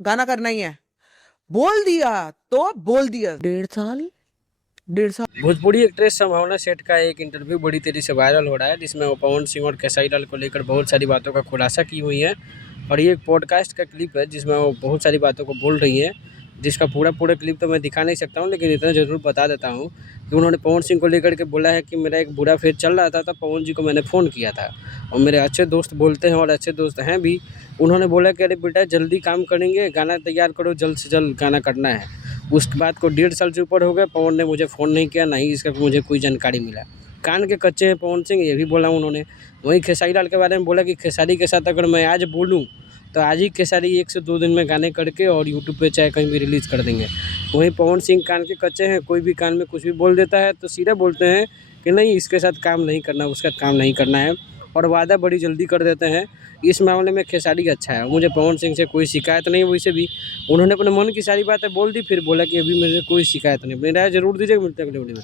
गाना करना ही है। बोल दिया तो बोल दिया। 1.5 साल भोजपुरी एक्ट्रेस संभावना सेठ का एक इंटरव्यू बड़ी तेजी से वायरल हो रहा है, जिसमें वो पवन सिंह और खेसारी लाल को लेकर बहुत सारी बातों का खुलासा की हुई है। और ये एक पॉडकास्ट का क्लिप है जिसमें वो बहुत सारी बातों को बोल रही हैं, जिसका पूरा क्लिप तो मैं दिखा नहीं सकता हूँ, लेकिन इतना ज़रूर बता देता हूँ कि उन्होंने पवन सिंह को लेकर के बोला है कि मेरा एक बुरा फेज चल रहा था, तब पवन जी को मैंने फ़ोन किया था और मेरे अच्छे दोस्त बोलते हैं और अच्छे दोस्त हैं भी। उन्होंने बोला कि अरे बेटा जल्दी काम करेंगे, गाना तैयार करो, जल्द से जल्द गाना करना है। उसके बाद को 1.5 साल से ऊपर हो गया, पवन ने मुझे फ़ोन नहीं किया, ना ही इसका मुझे कोई जानकारी मिला। कान के कच्चे हैं पवन सिंह, ये भी बोला उन्होंने। वहीं खेसारी लाल के बारे में बोला कि खेसारी के साथ अगर मैं आज बोलूँ तो आज ही खेसारी 1 से 2 दिन में गाने करके और यूट्यूब पे चाहे कहीं भी रिलीज़ कर देंगे। वहीं पवन सिंह कान के कच्चे हैं, कोई भी कान में कुछ भी बोल देता है तो सीधे बोलते हैं कि नहीं इसके साथ काम नहीं करना, उसके साथ काम नहीं करना है, और वादा बड़ी जल्दी कर देते हैं। इस मामले में खेसारी अच्छा है, मुझे पवन सिंह से कोई शिकायत नहीं। वैसे भी उन्होंने अपने मन की सारी बातें बोल दी, फिर बोला कि अभी मुझे कोई शिकायत नहीं। अपनी राय ज़रूर दीजिएगा, मिलते हैं अगले वीडियो में।